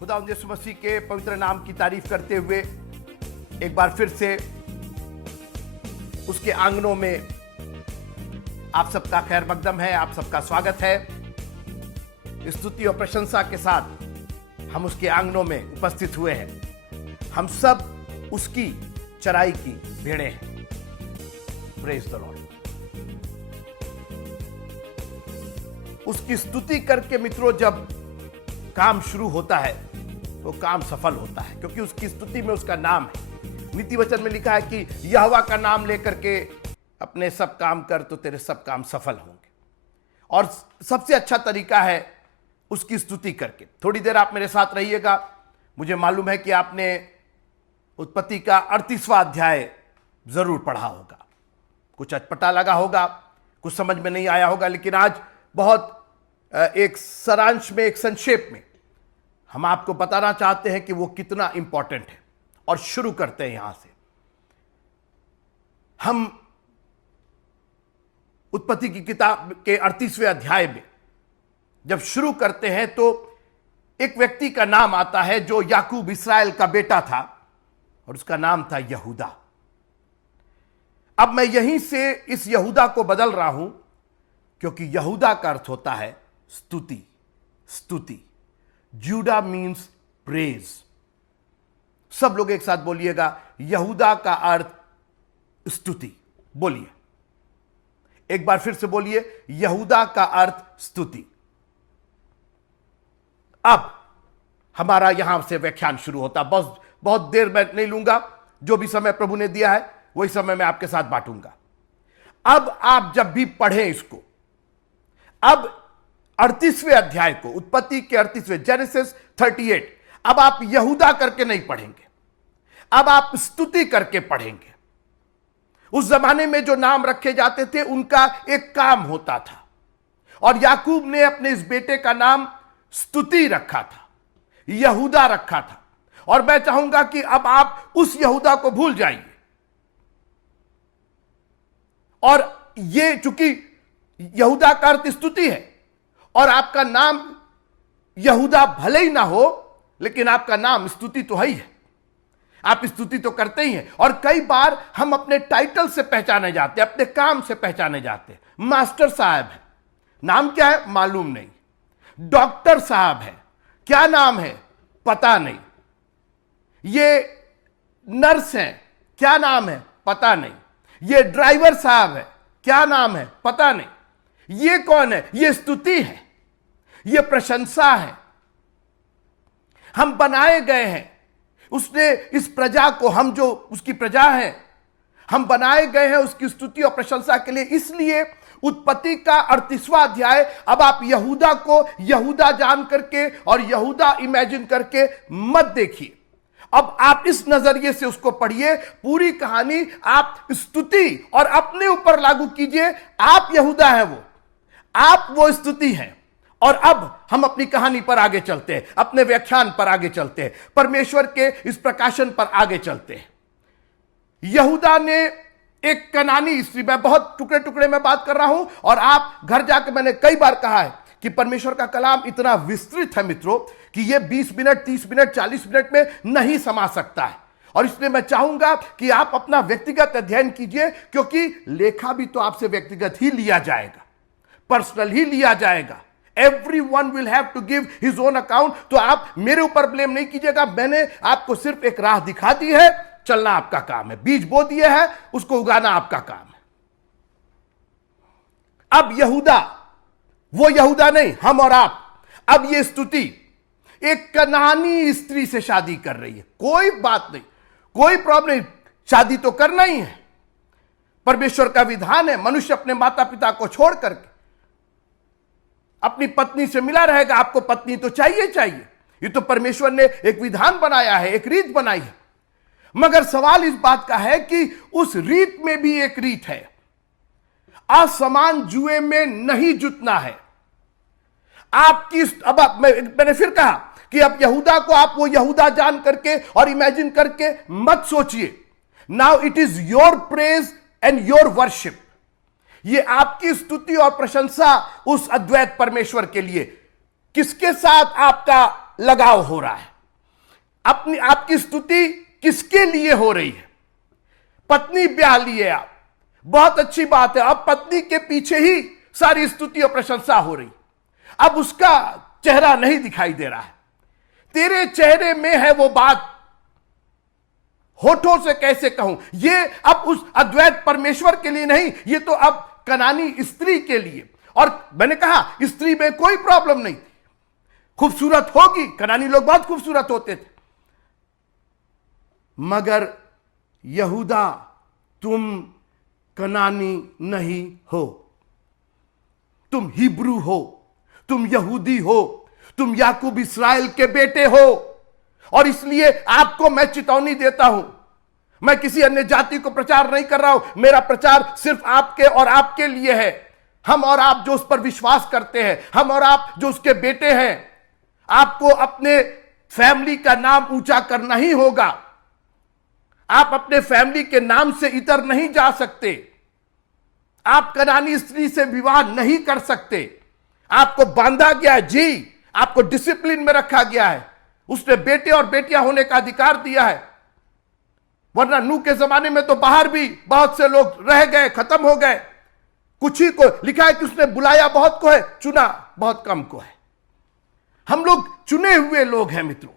खुदा यीशु मसीह के पवित्र नाम की तारीफ करते हुए एक बार फिर से उसके आंगनों में आप सबका खैर मकदम है, आप सबका स्वागत है। स्तुति और प्रशंसा के साथ हम उसके आंगनों में उपस्थित हुए हैं। हम सब उसकी चराई की भेड़ें हैं। Praise the Lord. उसकी स्तुति करके मित्रों जब काम शुरू होता है तो काम सफल होता है, क्योंकि उसकी स्तुति में उसका नाम है। नीति वचन में लिखा है कि यहोवा का नाम लेकर के अपने सब काम कर तो तेरे सब काम सफल होंगे। और सबसे अच्छा तरीका है उसकी स्तुति करके। थोड़ी देर आप मेरे साथ रहिएगा। मुझे मालूम है कि आपने उत्पत्ति का 38वां अध्याय जरूर पढ़ा होगा। कुछ अटपटा लगा होगा, कुछ समझ में नहीं आया होगा, लेकिन आज बहुत एक सारांश में, एक संक्षेप में हम आपको बताना चाहते हैं कि वो कितना इंपॉर्टेंट है। और शुरू करते हैं यहां से। हम उत्पत्ति की किताब के 38वें अध्याय में जब शुरू करते हैं तो एक व्यक्ति का नाम आता है जो याकूब इस्राएल का बेटा था, और उसका नाम था यहूदा। अब मैं यहीं से इस यहूदा को बदल रहा हूं, क्योंकि यहूदा का अर्थ होता है स्तुति। स्तुति, जूडा मीन्स प्रेज। सब लोग एक साथ बोलिएगा, यहूदा का अर्थ स्तुति। बोलिए एक बार फिर से, बोलिए यहूदा का अर्थ स्तुति। अब हमारा यहां से व्याख्यान शुरू होता। बहुत देर मैं नहीं लूंगा। जो भी समय प्रभु ने दिया है वही समय मैं आपके साथ बांटूंगा। अब आप जब भी पढ़ें इसको, अब 38वें अध्याय को, उत्पत्ति के 38वें, जेनेसिस 38, अब आप यहूदा करके नहीं पढ़ेंगे, अब आप स्तुति करके पढ़ेंगे। उस जमाने में जो नाम रखे जाते थे उनका एक काम होता था, और याकूब ने अपने इस बेटे का नाम स्तुति रखा था, यहूदा रखा था। और मैं चाहूंगा कि अब आप उस यहूदा को भूल जाइए। और ये चूंकि यहूदा का अर्थ स्तुति है, और आपका नाम यहूदा भले ही ना हो, लेकिन आपका नाम स्तुति तो है ही है। आप स्तुति तो करते ही हैं। और कई बार हम अपने टाइटल से पहचाने जाते हैं, अपने काम से पहचाने जाते हैं। मास्टर साहब है, नाम क्या है मालूम नहीं। डॉक्टर साहब है, क्या नाम है पता नहीं। ये नर्स है, क्या नाम है पता नहीं। ये ड्राइवर साहब है, क्या नाम है पता नहीं। ये कौन है? ये स्तुति है, ये प्रशंसा है। हम बनाए गए हैं, उसने इस प्रजा को, हम जो उसकी प्रजा हैं, हम बनाए गए हैं उसकी स्तुति और प्रशंसा के लिए। इसलिए उत्पत्ति का 38वां अध्याय, अब आप यहूदा को यहूदा जान करके और यहूदा इमेजिन करके मत देखिए। अब आप इस नजरिए से उसको पढ़िए। पूरी कहानी आप स्तुति और अपने ऊपर लागू कीजिए। आप यहूदा है, आप वो स्तुति हैं। और अब हम अपनी कहानी पर आगे चलते हैं, अपने व्याख्यान पर आगे चलते हैं, परमेश्वर के इस प्रकाशन पर आगे चलते हैं। यहूदा ने एक कनानी स्त्री, मैं बहुत टुकड़े टुकड़े में बात कर रहा हूं, और आप घर जाकर, मैंने कई बार कहा है कि परमेश्वर का कलाम इतना विस्तृत है मित्रों कि यह 20 मिनट, 30 मिनट, 40 मिनट में नहीं समा सकता है। और इसलिए मैं चाहूंगा कि आप अपना व्यक्तिगत अध्ययन कीजिए, क्योंकि लेखा भी तो आपसे व्यक्तिगत ही लिया जाएगा, पर्सनल ही लिया जाएगा। Everyone will have to give his own account। तो आप मेरे ऊपर ब्लेम नहीं कीजिएगा। मैंने आपको सिर्फ एक राह दिखा दी है, चलना आपका काम है। बीज बो दिए है, उसको उगाना आपका काम है। अब यहूदा, वो यहूदा नहीं, हम और आप। अब ये स्तुति एक कनानी स्त्री से शादी कर रही है। कोई बात नहीं, कोई प्रॉब्लम नहीं, शादी तो करना ही है। परमेश्वर का विधान है, मनुष्य अपने माता पिता को छोड़ करके अपनी पत्नी से मिला रहेगा। आपको पत्नी तो चाहिए चाहिए, ये तो परमेश्वर ने एक विधान बनाया है, एक रीत बनाई है। मगर सवाल इस बात का है कि उस रीत में भी एक रीत है। असमान जुए में नहीं जुटना है। आपकी, अब मैंने फिर कहा कि अब यहूदा को आप वो यहूदा जान करके और इमेजिन करके मत सोचिए। Now it is your praise and your worship. ये आपकी स्तुति और प्रशंसा उस अद्वैत परमेश्वर के लिए। किसके साथ आपका लगाव हो रहा है। अपनी आपकी स्तुति किसके लिए हो रही है? पत्नी ब्याह लिए आप, बहुत अच्छी बात है। अब पत्नी के पीछे ही सारी स्तुति और प्रशंसा हो रही। अब उसका चेहरा नहीं दिखाई दे रहा है, तेरे चेहरे में है वो बात, होठों से कैसे कहूं। ये अब उस अद्वैत परमेश्वर के लिए नहीं, ये तो अब कनानी स्त्री के लिए। और मैंने कहा स्त्री में कोई प्रॉब्लम नहीं थी, खूबसूरत होगी, कनानी लोग बहुत खूबसूरत होते थे, मगर यहूदा तुम कनानी नहीं हो, तुम हिब्रू हो, तुम यहूदी हो, तुम याकूब इस्राएल के बेटे हो। और इसलिए आपको मैं चेतावनी देता हूं, मैं किसी अन्य जाति को प्रचार नहीं कर रहा हूं, मेरा प्रचार सिर्फ आपके और आपके लिए है। हम और आप जो उस पर विश्वास करते हैं, हम और आप जो उसके बेटे हैं, आपको अपने फैमिली का नाम ऊंचा करना ही होगा। आप अपने फैमिली के नाम से इतर नहीं जा सकते। आप कनानी स्त्री से विवाह नहीं कर सकते। आपको बांधा गया है, जी, आपको डिसिप्लिन में रखा गया है। उसने बेटे और बेटियां होने का अधिकार दिया है, वरना नूह के जमाने में तो बाहर भी बहुत से लोग रह गए, खत्म हो गए। कुछ ही को लिखा है कि उसने बुलाया बहुत को है, चुना बहुत कम को है। हम लोग चुने हुए लोग हैं मित्रों,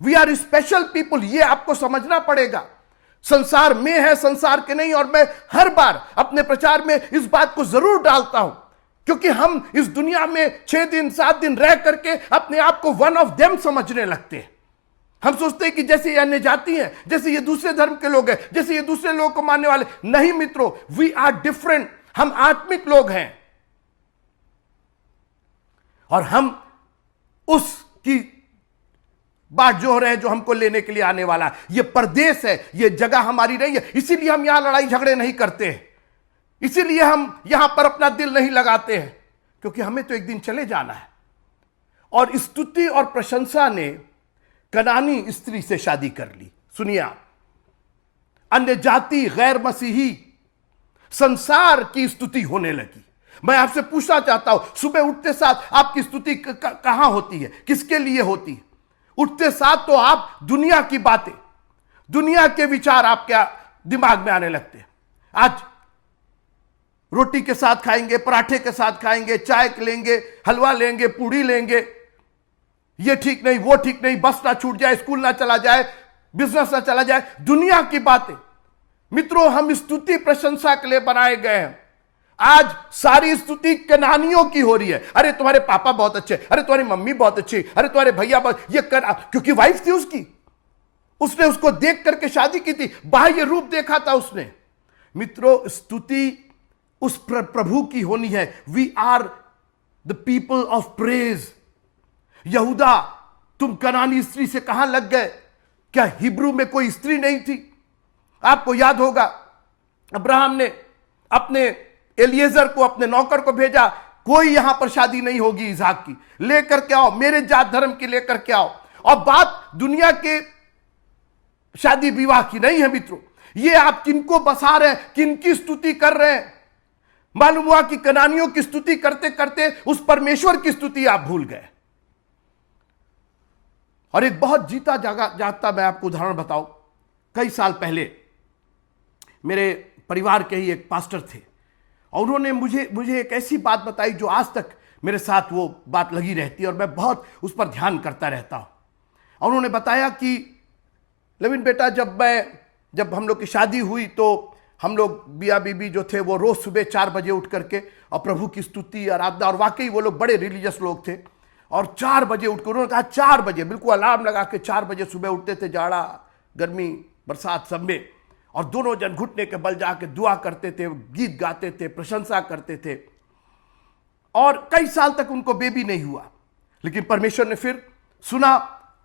वी आर स्पेशल पीपुल। ये आपको समझना पड़ेगा। संसार में है, संसार के नहीं। और मैं हर बार अपने प्रचार में इस बात को जरूर डालता हूं, क्योंकि हम इस दुनिया में 6 दिन 7 दिन रह करके अपने आप को वन ऑफ देम समझने लगते हैं। हम सोचते हैं कि जैसे ये अन्य जाति हैं, जैसे ये दूसरे धर्म के लोग हैं, जैसे ये दूसरे लोगों को मानने वाले। नहीं मित्रों, वी आर डिफरेंट। हम आत्मिक लोग हैं और हम उसकी बात जो हो रहे हैं जो हमको लेने के लिए आने वाला है। ये परदेश है, ये जगह हमारी नहीं है। इसीलिए हम यहां लड़ाई झगड़े नहीं करते हैं, इसीलिए हम यहां पर अपना दिल नहीं लगाते हैं, क्योंकि हमें तो एक दिन चले जाना है। और स्तुति और प्रशंसा ने कनानी स्त्री से शादी कर ली। सुनिए आप, अन्य जाति, गैर मसीही, संसार की स्तुति होने लगी। मैं आपसे पूछना चाहता हूं, सुबह उठते साथ आपकी स्तुति कहां होती है, किसके लिए होती है? उठते साथ तो आप दुनिया की बातें, दुनिया के विचार आपके दिमाग में आने लगते हैं। आज रोटी के साथ खाएंगे, पराठे के साथ खाएंगे, चाय लेंगे, हलवा लेंगे, पूड़ी लेंगे, ये ठीक नहीं, वो ठीक नहीं, बस ना छूट जाए, स्कूल ना चला जाए, बिजनेस ना चला जाए, दुनिया की बातें। मित्रों, हम स्तुति प्रशंसा के लिए बनाए गए हैं। आज सारी स्तुति कनानियों की हो रही है। अरे तुम्हारे पापा बहुत अच्छे, अरे तुम्हारी मम्मी बहुत अच्छी, अरे तुम्हारे भैया बहुत, ये कर, क्योंकि वाइफ थी उसकी, उसने उसको देख करके शादी की थी, बाह्य रूप देखा था उसने। मित्रों, स्तुति उस प्रभु की होनी है। We are the people of praise. यहूदा, तुम कनानी स्त्री से कहां लग गए? क्या हिब्रू में कोई स्त्री नहीं थी? आपको याद होगा, अब्राहम ने अपने एलिएजर को, अपने नौकर को भेजा, कोई यहां पर शादी नहीं होगी इसहाक की, लेकर के आओ, मेरे जात धर्म की लेकर के आओ। और बात दुनिया के शादी विवाह की नहीं है मित्रों। ये आप किनको बसा रहे हैं, किनकी स्तुति कर रहे हैं? मालूम हुआ कि कनानियों की स्तुति करते करते उस परमेश्वर की स्तुति आप भूल गए। और एक बहुत जीता जागता मैं आपको उदाहरण बताऊं। कई साल पहले मेरे परिवार के ही एक पास्टर थे, और उन्होंने मुझे एक ऐसी बात बताई जो आज तक मेरे साथ वो बात लगी रहती है और मैं बहुत उस पर ध्यान करता रहता हूं। और उन्होंने बताया कि लेविन बेटा, जब हम लोग की शादी हुई तो हम लोग बिया बीबी जो थे वो रोज सुबह 4 बजे उठ करके और प्रभु की स्तुति, आराधना, और वाकई वो लोग बड़े रिलीजियस लोग थे, और 4 बजे उठकर, उन्होंने कहा 4 बजे बिल्कुल अलार्म लगा के 4 बजे सुबह उठते थे, जाड़ा गर्मी बरसात सब में, और दोनों जन घुटने के बल जाके दुआ करते थे, गीत गाते थे, प्रशंसा करते थे। और कई साल तक उनको बेबी नहीं हुआ, लेकिन परमेश्वर ने फिर सुना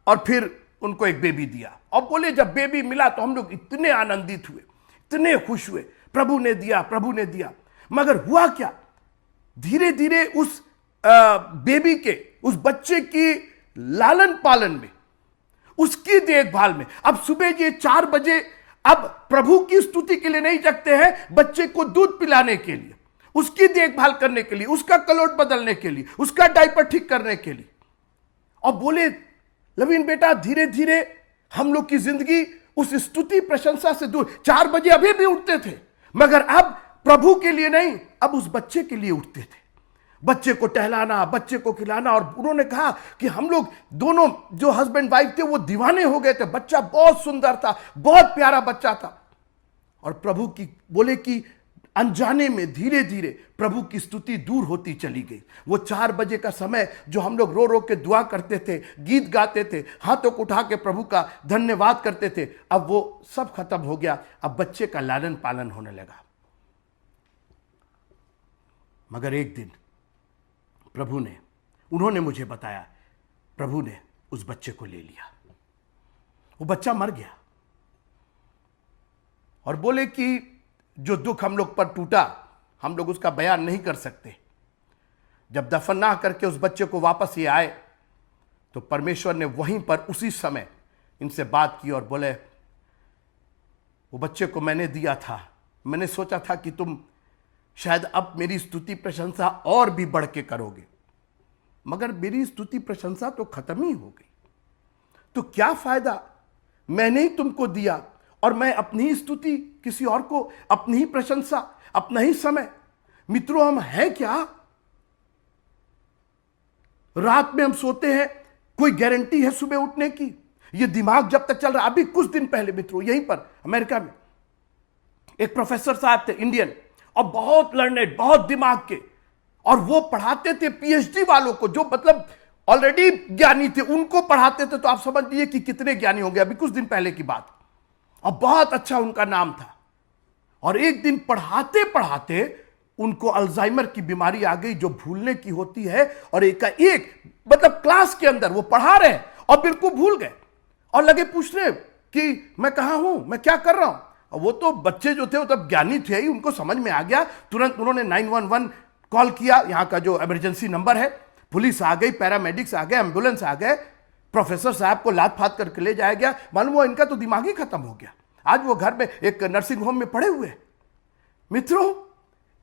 और फिर उनको एक बेबी दिया। और बोले जब बेबी मिला तो हम लोग इतने आनंदित हुए, इतने खुश हुए, प्रभु ने दिया, प्रभु ने दिया। मगर हुआ क्या, धीरे धीरे उस बेबी के, उस बच्चे की लालन पालन में, उसकी देखभाल में, अब सुबह ये 4 बजे अब प्रभु की स्तुति के लिए नहीं जगते हैं, बच्चे को दूध पिलाने के लिए, उसकी देखभाल करने के लिए, उसका कलोट बदलने के लिए, उसका डायपर ठीक करने के लिए। और बोले लवीन बेटा, धीरे धीरे हम लोग की जिंदगी उस स्तुति प्रशंसा से दूर। 4 बजे अभी भी उठते थे, मगर अब प्रभु के लिए नहीं, अब उस बच्चे के लिए उठते थे। बच्चे को टहलाना, बच्चे को खिलाना। और उन्होंने कहा कि हम लोग दोनों जो हस्बैंड वाइफ थे वो दीवाने हो गए थे। बच्चा बहुत सुंदर था, बहुत प्यारा बच्चा था। और प्रभु की बोले कि अनजाने में धीरे धीरे प्रभु की स्तुति दूर होती चली गई। वो 4 बजे का समय जो हम लोग रो रो के दुआ करते थे, गीत गाते थे, हाथों को उठा के प्रभु का धन्यवाद करते थे, अब वो सब खत्म हो गया। अब बच्चे का लालन पालन होने लगा। मगर एक दिन उन्होंने मुझे बताया, प्रभु ने उस बच्चे को ले लिया। वो बच्चा मर गया। और बोले कि जो दुख हम लोग पर टूटा, हम लोग उसका बयान नहीं कर सकते। जब दफन ना करके उस बच्चे को वापस ये आए, तो परमेश्वर ने वहीं पर उसी समय इनसे बात की और बोले, वो बच्चे को मैंने दिया था, मैंने सोचा था कि तुम शायद अब मेरी स्तुति प्रशंसा और भी बढ़ के करोगे, मगर मेरी स्तुति प्रशंसा तो खत्म ही हो गई। तो क्या फायदा, मैंने ही तुमको दिया और मैं अपनी ही स्तुति किसी और को, अपनी ही प्रशंसा, अपना ही समय। मित्रों, हम हैं क्या? रात में हम सोते हैं, कोई गारंटी है सुबह उठने की? ये दिमाग जब तक चल रहा। अभी कुछ दिन पहले मित्रों यहीं पर अमेरिका में एक प्रोफेसर साहब थे, इंडियन, और बहुत लर्नेड, बहुत दिमाग के, और वो पढ़ाते थे पीएचडी वालों को, जो मतलब ऑलरेडी ज्ञानी थे, उनको पढ़ाते थे। तो आप समझ लीजिए कि कितने ज्ञानी होंगे, अभी कुछ दिन पहले की बात। और बहुत अच्छा उनका नाम था। और एक दिन पढ़ाते पढ़ाते उनको अल्जाइमर की बीमारी आ गई, जो भूलने की होती है। और एक मतलब क्लास के अंदर वो पढ़ा रहे और बिल्कुल भूल गए, और लगे पूछने कि मैं कहां हूं, मैं क्या कर रहा हूं। और वो तो बच्चे जो थे वो तब ज्ञानी थे ही, उनको समझ में आ गया। तुरंत उन्होंने 911 कॉल किया, यहां का जो इमरजेंसी नंबर है। पुलिस आ गई, पैरामेडिक्स आ गए, एम्बुलेंस आ गए। प्रोफेसर साहब को लात फात करके ले जाया गया। मालूम हुआ इनका तो दिमाग ही खत्म हो गया। आज वो घर में एक नर्सिंग होम में पड़े हुए। मित्रों,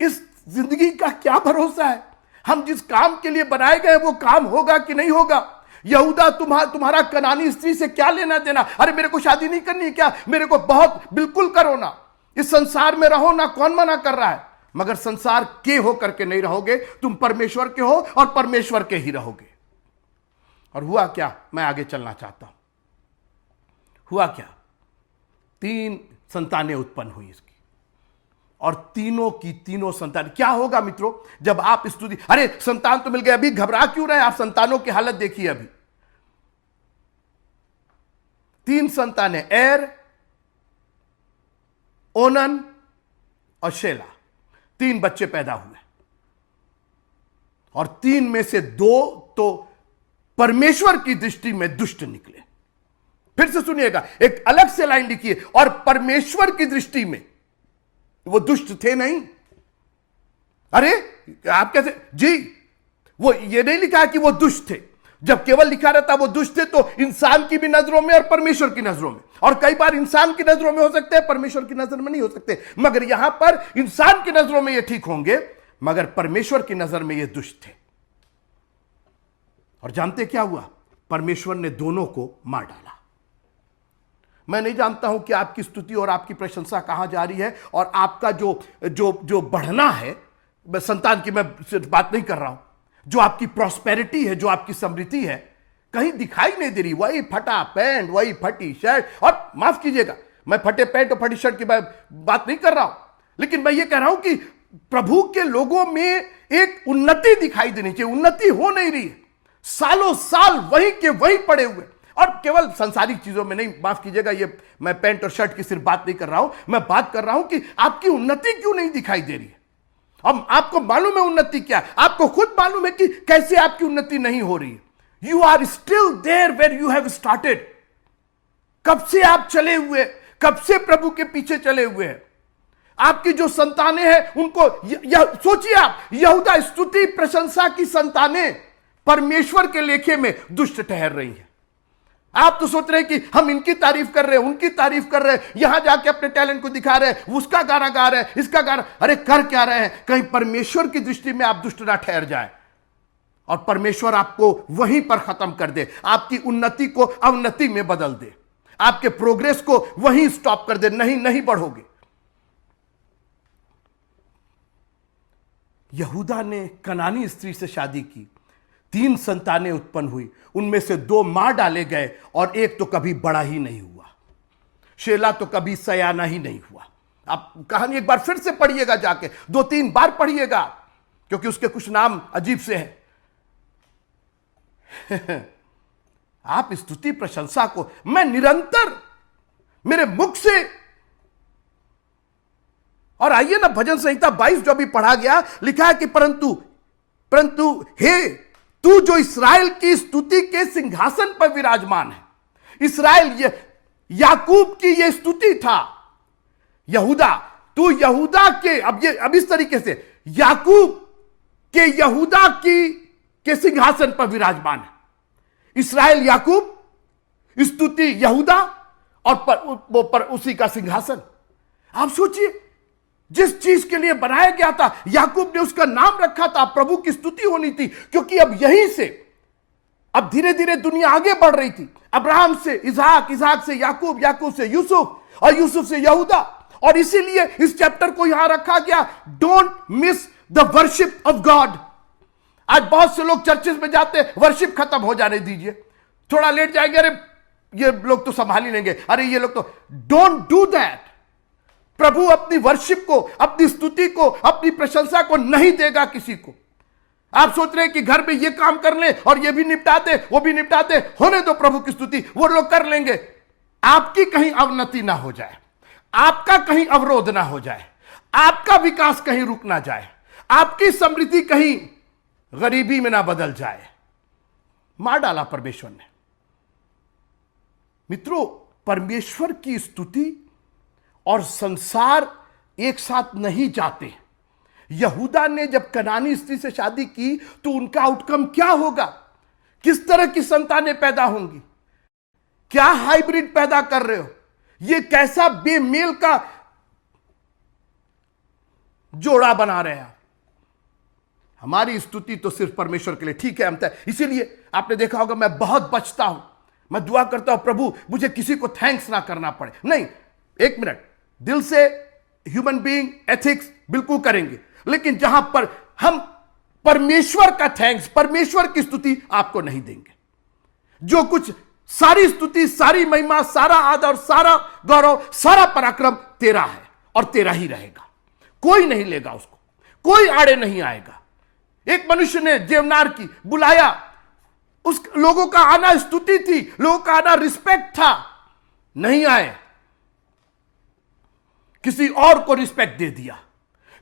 इस जिंदगी का क्या भरोसा है? हम जिस काम के लिए बनाए गए वो काम होगा कि नहीं होगा? यहूदा, तुम्हारा कनानी स्त्री से क्या लेना देना? अरे मेरे को शादी नहीं करनी क्या? मेरे को बहुत, बिल्कुल करो ना, इस संसार में रहो ना, कौन मना कर रहा है? मगर संसार के हो करके नहीं रहोगे, तुम परमेश्वर के हो और परमेश्वर के ही रहोगे। और हुआ क्या, मैं आगे चलना चाहता हूं। हुआ क्या, 3 संतानें उत्पन्न हुई इसकी, और तीनों की तीनों संतान। क्या होगा मित्रों जब आप स्तुति, अरे संतान तो मिल गए, अभी घबरा क्यों रहे? आप संतानों की हालत देखिए। अभी 3 संतानें, एर, ओनन और शेला, 3 बच्चे पैदा हुए। और 3 में से 2 तो परमेश्वर की दृष्टि में दुष्ट निकले। फिर से सुनिएगा, एक अलग से लाइन लिखिए, और परमेश्वर की दृष्टि में वो दुष्ट थे नहीं। अरे आप कैसे जी, वो ये नहीं लिखा कि वो दुष्ट थे। जब केवल लिखा रहता वो दुष्ट थे, तो इंसान की भी नजरों में और परमेश्वर की नजरों में, और कई बार इंसान की नजरों में हो सकते हैं, परमेश्वर की नजर में नहीं हो सकते। मगर यहां पर इंसान की नजरों में ये ठीक होंगे, मगर परमेश्वर की नजर में ये दुष्ट थे। और जानते क्या हुआ? परमेश्वर ने दोनों को मार डाला। मैं नहीं जानता हूं कि आपकी स्तुति और आपकी प्रशंसा कहां जा रही है, और आपका जो बढ़ना है, संतान की मैं सिर्फ बात नहीं कर रहा हूं, जो आपकी प्रॉस्पेरिटी है, जो आपकी समृद्धि है, कहीं दिखाई नहीं दे रही। वही फटा पैंट, वही फटी शर्ट। और माफ कीजिएगा, मैं फटे पैंट और फटी शर्ट की बात नहीं कर रहा हूं, लेकिन मैं ये कह रहा हूं कि प्रभु के लोगों में एक उन्नति दिखाई देनी चाहिए। उन्नति हो नहीं रही है, सालों साल वही के वही पड़े हुए। और केवल संसारिक चीजों में नहीं, माफ कीजिएगा, ये मैं पैंट और शर्ट की सिर्फ बात नहीं कर रहा हूं, मैं बात कर रहा हूं कि आपकी उन्नति क्यों नहीं दिखाई दे रही है। अब आपको मालूम है उन्नति क्या, आपको खुद मालूम है कि कैसे आपकी उन्नति नहीं हो रही है। You are still there where you have started. कब से आप चले हुए, कब से प्रभु के पीछे चले हुए हैं। आपकी जो संतानें हैं उनको सोचिए आप, यहूदा स्तुति प्रशंसा की संतानें परमेश्वर के लेखे में दुष्ट ठहर रही हैं। आप तो सोच रहे हैं कि हम इनकी तारीफ कर रहे हैं, उनकी तारीफ कर रहे हैं, यहां जाके अपने टैलेंट को दिखा रहे हैं, उसका गाना गा रहे हैं, इसका गाना। अरे कर क्या रहे हैं? कहीं परमेश्वर की दृष्टि में आप दुष्ट ना ठहर जाए। और परमेश्वर आपको वहीं पर खत्म कर दे, आपकी उन्नति को अवनति में बदल दे, आपके प्रोग्रेस को वहीं स्टॉप कर दे, नहीं बढ़ोगे। यहूदा ने कनानी स्त्री से शादी की, 3 संतानें उत्पन्न हुई, उनमें से 2 मार डाले गए और एक तो कभी बड़ा ही नहीं हुआ। शेला तो कभी सयाना ही नहीं हुआ। आप कहानी एक बार फिर से पढ़िएगा, जाके 2-3 बार पढ़िएगा, क्योंकि उसके कुछ नाम अजीब से हैं। आप स्तुति प्रशंसा को मैं निरंतर मेरे मुख से, और आइए ना भजन संहिता 22 जो भी पढ़ा गया, लिखा है कि परंतु हे तू जो इस्राएल की स्तुति के सिंहासन पर विराजमान है। इस्राएल याकूब की यह स्तुति था। यहूदा, तू यहूदा के, अब इस तरीके से याकूब के यहूदा के सिंहासन पर विराजमान है। इस्राएल याकूब, स्तुति यहूदा, और पर उसी का सिंहासन। आप सोचिए, जिस चीज के लिए बनाया गया था, याकूब ने उसका नाम रखा था, प्रभु की स्तुति होनी थी, क्योंकि अब यहीं से, अब धीरे धीरे दुनिया आगे बढ़ रही थी। अब्राहम से इसहाक, इसहाक से याकूब, याकूब से यूसुफ, और यूसुफ से यहूदा। और इसीलिए इस चैप्टर को यहां रखा गया, don't miss the worship of God. आज बहुत से लोग चर्चेस में जाते हैं, वर्शिप खत्म हो जाने दीजिए, थोड़ा लेट जाएंगे, अरे ये लोग तो संभाल ही लेंगे, अरे ये लोग तो, डोंट डू दैट। प्रभु अपनी वर्शिप को, अपनी स्तुति को, अपनी प्रशंसा को नहीं देगा किसी को। आप सोच रहे हैं कि घर में ये काम कर ले और ये भी निपटा दे, वो भी निपटा दे, होने दो प्रभु की स्तुति, वो लोग कर लेंगे। आपकी कहीं अवनति ना हो जाए, आपका कहीं अवरोध ना हो जाए, आपका विकास कहीं रुक ना जाए, आपकी समृद्धि कहीं गरीबी में ना बदल जाए। मार डाला परमेश्वर ने। मित्रों, परमेश्वर की स्तुति और संसार एक साथ नहीं जाते। यहूदा ने जब कनानी स्त्री से शादी की तो उनका आउटकम क्या होगा? किस तरह की संतानें पैदा होंगी? क्या हाइब्रिड पैदा कर रहे हो? ये कैसा बेमेल का जोड़ा बना रहे हैं। हमारी स्तुति तो सिर्फ परमेश्वर के लिए, ठीक है, हम तय। इसीलिए आपने देखा होगा मैं बहुत बचता हूं, मैं दुआ करता हूं प्रभु मुझे किसी को थैंक्स ना करना पड़े। नहीं, एक मिनट, दिल से ह्यूमन बीइंग एथिक्स बिल्कुल करेंगे, लेकिन जहां पर हम परमेश्वर का थैंक्स, परमेश्वर की स्तुति आपको नहीं देंगे। जो कुछ, सारी स्तुति, सारी महिमा, सारा आदर, सारा गौरव, सारा पराक्रम तेरा है और तेरा ही रहेगा। कोई नहीं लेगा उसको, कोई आड़े नहीं आएगा। एक मनुष्य ने देवनार की बुलाया, उस लोगों का आना स्तुति थी, लोगों का आना रिस्पेक्ट था, नहीं आए, किसी और को रिस्पेक्ट दे दिया,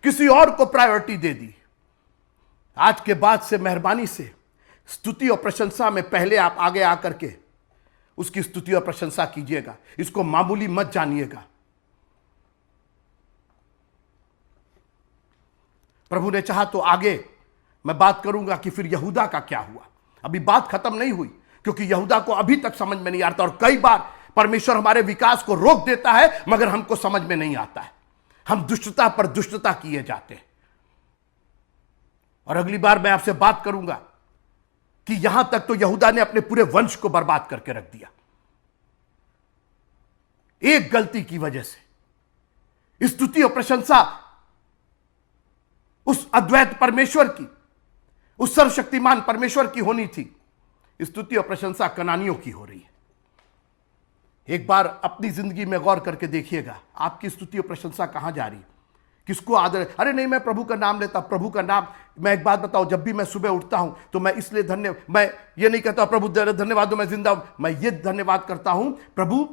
किसी और को प्रायोरिटी दे दी। आज के बाद से मेहरबानी से स्तुति और प्रशंसा में पहले आप आगे आकर के उसकी स्तुति और प्रशंसा कीजिएगा, इसको मामूली मत जानिएगा। प्रभु ने चाहा तो आगे मैं बात करूंगा कि फिर यहूदा का क्या हुआ। अभी बात खत्म नहीं हुई, क्योंकि यहूदा को अभी तक समझ में नहीं आता, और कई बार परमेश्वर हमारे विकास को रोक देता है, मगर हमको समझ में नहीं आता है। हम दुष्टता पर दुष्टता किए जाते हैं। और अगली बार मैं आपसे बात करूंगा कि यहां तक तो यहूदा ने अपने पूरे वंश को बर्बाद करके रख दिया, एक गलती की वजह से। स्तुति और प्रशंसा उस अद्वैत परमेश्वर की, उस सर्वशक्तिमान परमेश्वर की होनी थी, स्तुति और प्रशंसा कनानियों की हो रही है। एक बार अपनी जिंदगी में गौर करके देखिएगा, आपकी स्तुति और प्रशंसा कहां जा रही है, किसको आदर। अरे नहीं, मैं प्रभु का नाम लेता, प्रभु का नाम। मैं एक बात बताऊं, जब भी मैं सुबह उठता हूं तो मैं इसलिए मैं ये नहीं कहता प्रभु धन्यवाद दो मैं जिंदा हूं, मैं ये धन्यवाद करता हूं, प्रभु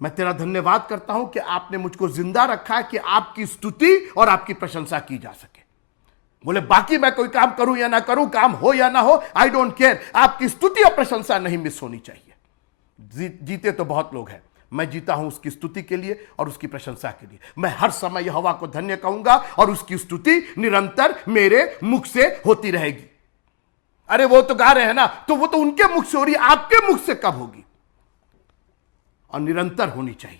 मैं तेरा धन्यवाद करता हूं कि आपने मुझको जिंदा रखा है, कि आपकी स्तुति और आपकी प्रशंसा की जा सके। बोले बाकी मैं कोई काम करूं या ना करूं, काम हो या ना हो, आई डोंट केयर, आपकी स्तुति और प्रशंसा नहीं मिस होनी चाहिए। जीते तो बहुत लोग हैं, मैं जीता हूं उसकी स्तुति के लिए और उसकी प्रशंसा के लिए। मैं हर समय यहोवा को धन्य कहूंगा और उसकी स्तुति निरंतर मेरे मुख से होती रहेगी। अरे वो तो गा रहे हैं ना, तो वो तो उनके मुख से हो रही है, आपके मुख से कब होगी? और निरंतर होनी चाहिए।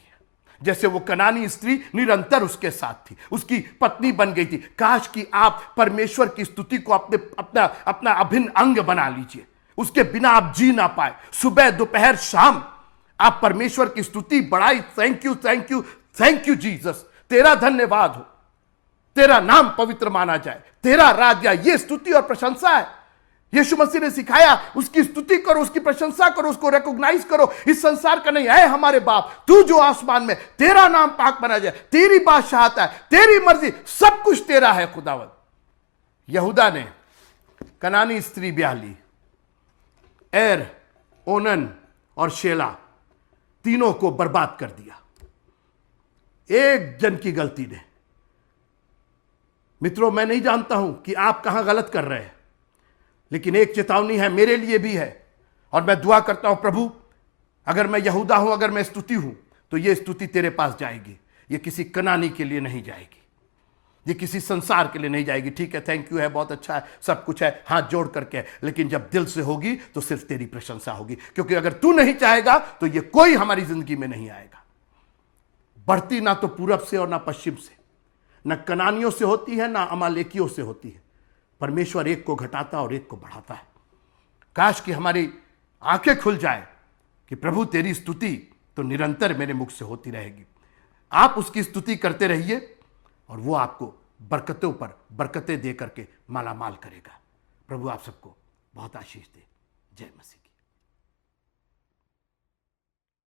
जैसे वो कनानी स्त्री निरंतर उसके साथ थी, उसकी पत्नी बन गई थी। काश कि आप परमेश्वर की स्तुति को अपना अपना अभिन्न अंग बना लीजिए। उसके बिना आप जी ना पाए। सुबह दोपहर शाम आप परमेश्वर की स्तुति बढ़ाई। Thank you thank you thank you Jesus, तेरा धन्यवाद हो, तेरा नाम पवित्र माना जाए, तेरा राज्य। ये स्तुति और प्रशंसा है। यीशु मसीह ने सिखाया, उसकी स्तुति करो, उसकी प्रशंसा करो, उसको रिकॉग्नाइज करो। इस संसार का नहीं है हमारे बाप, तू जो आसमान में, तेरा नाम पाक बना जाए, तेरी बादशाहत है, तेरी मर्जी, सब कुछ तेरा है खुदावंद। यहूदा ने कनानी स्त्री ब्याह ली। एर, ओनन और शेला तीनों को बर्बाद कर दिया एक जन की गलती ने। मित्रों, मैं नहीं जानता हूं कि आप कहां गलत कर रहे हैं, लेकिन एक चेतावनी है, मेरे लिए भी है। और मैं दुआ करता हूं, प्रभु अगर मैं यहूदा हूं, अगर मैं स्तुति हूं, तो यह स्तुति तेरे पास जाएगी। ये किसी कनानी के लिए नहीं जाएगी, ये किसी संसार के लिए नहीं जाएगी। ठीक है, थैंक यू है, बहुत अच्छा है, सब कुछ है, हाथ जोड़ करके, लेकिन जब दिल से होगी तो सिर्फ तेरी प्रशंसा होगी। क्योंकि अगर तू नहीं चाहेगा तो ये कोई हमारी जिंदगी में नहीं आएगा। बढ़ती ना तो पूरब से और ना पश्चिम से, न कनानियों से होती है, ना अमालेकियों से होती है। परमेश्वर एक को घटाता और एक को बढ़ाता है। काश कि हमारी आंखें खुल जाए कि प्रभु तेरी स्तुति तो निरंतर मेरे मुख से होती रहेगी। आप उसकी स्तुति करते रहिए और वो आपको बरकतों पर बरकतें दे करके माला माल करेगा। प्रभु आप सबको बहुत आशीष दे। जय मसीह।